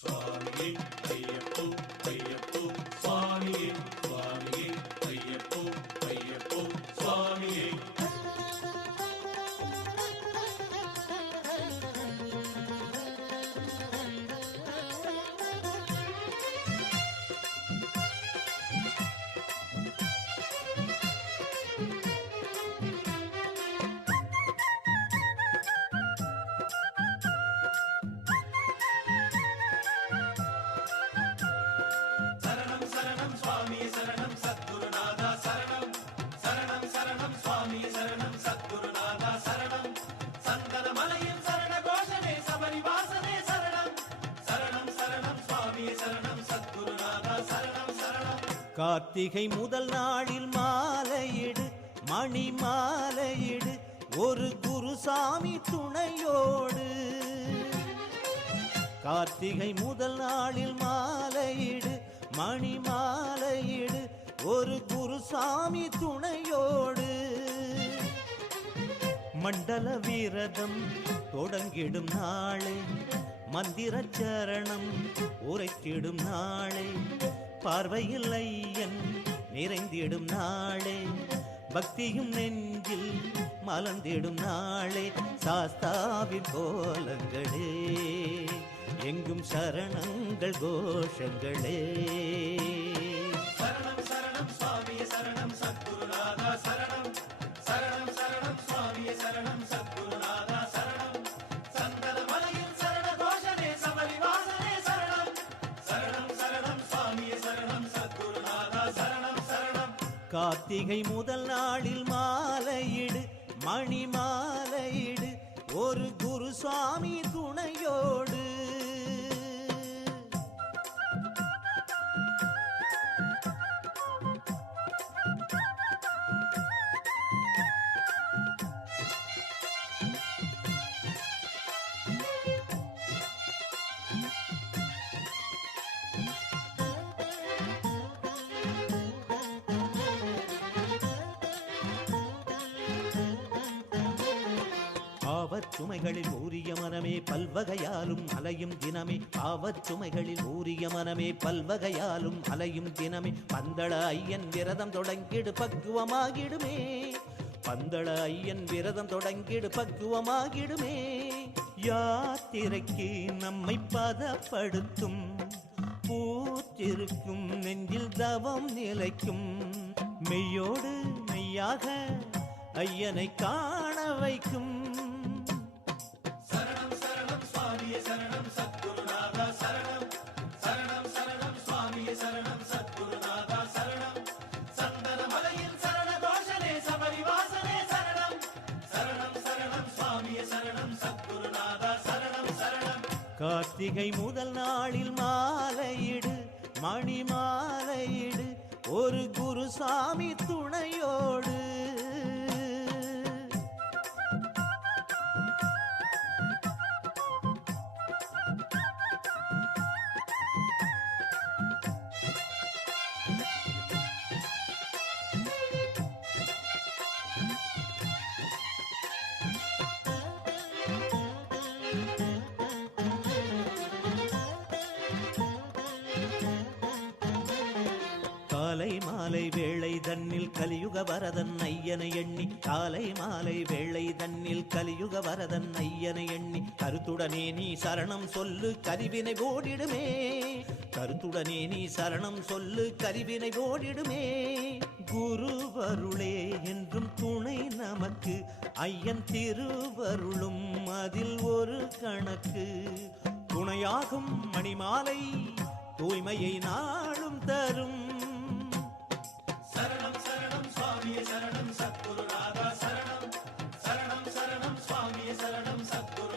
சுவாமியே ஐயப்போ ஐயப்போ கார்த்திகை முதல் நாளில் மாலையிடு மணி மாலையிடு ஒரு குருசாமி துணையோடு. கார்த்திகை முதல் நாளில் மாலையிடு மணி மாலையிடு ஒரு குருசாமி துணையோடு. மண்டல விரதம் தொடங்கிடும் நாளை மந்திர சரணம் உரைத்திடும் நாளை பார்வையில் ஐயன் நிறைந்திடும் நாளே. பக்தியும் நெஞ்சில் மலர்ந்திடும் நாளே. சாஸ்தாவின் கோலங்களே எங்கும் சரணங்கள் கோஷங்களே. கார்த்திகை முதல் நாளில் மாலையிடு மணி மாலையிடு ஒரு குரு சுவாமி துணையோடு பாவச் சுமைகளில் ஊறிய மனமே பல்வகையாலும் அலையும் தினமே. பாவச் சுமைகளில் ஊறிய மனமே பல்வகையாலும் அலையும் தினமே. பந்தள ஐயன் விரதம் தொடங்கிடு பக்குவமாகிடுமே. பந்தள ஐயன் விரதம் தொடங்கிடு பக்குவமாகிடுமே. யாத்திரைக்கு நம்மை பதப்படுத்தும்? பூத்திருக்கும் நெஞ்சில் தவம் நிலைக்கும். மெய்யோடு மெய்யாக ஐயனை காண வைக்கும். கார்த்திகை முதல் நாளில் மாலையிடு மணி மாலையிடு ஒரு குருசாமி துணையோடு மாலை வேளை தன்னில் கலியுக வரதன் ஐயனை எண்ணி காலை மாலை வேளை தன்னில் கலியுக வரதன் ஐயனை எண்ணி கருத்துடனே நீ சரணம் சொல்லு கருவினை ஓடிடுமே கருத்துடனே நீ சரணம் சொல்லு கருவினை ஓடிடுமே குருவருளே என்றும் துணை நமக்கு ஐயன் திருவருளும் அதில் ஒரு கணக்கு. துணையாகும் மணிமாலை தூய்மையை நான் சரணம் சத்குரு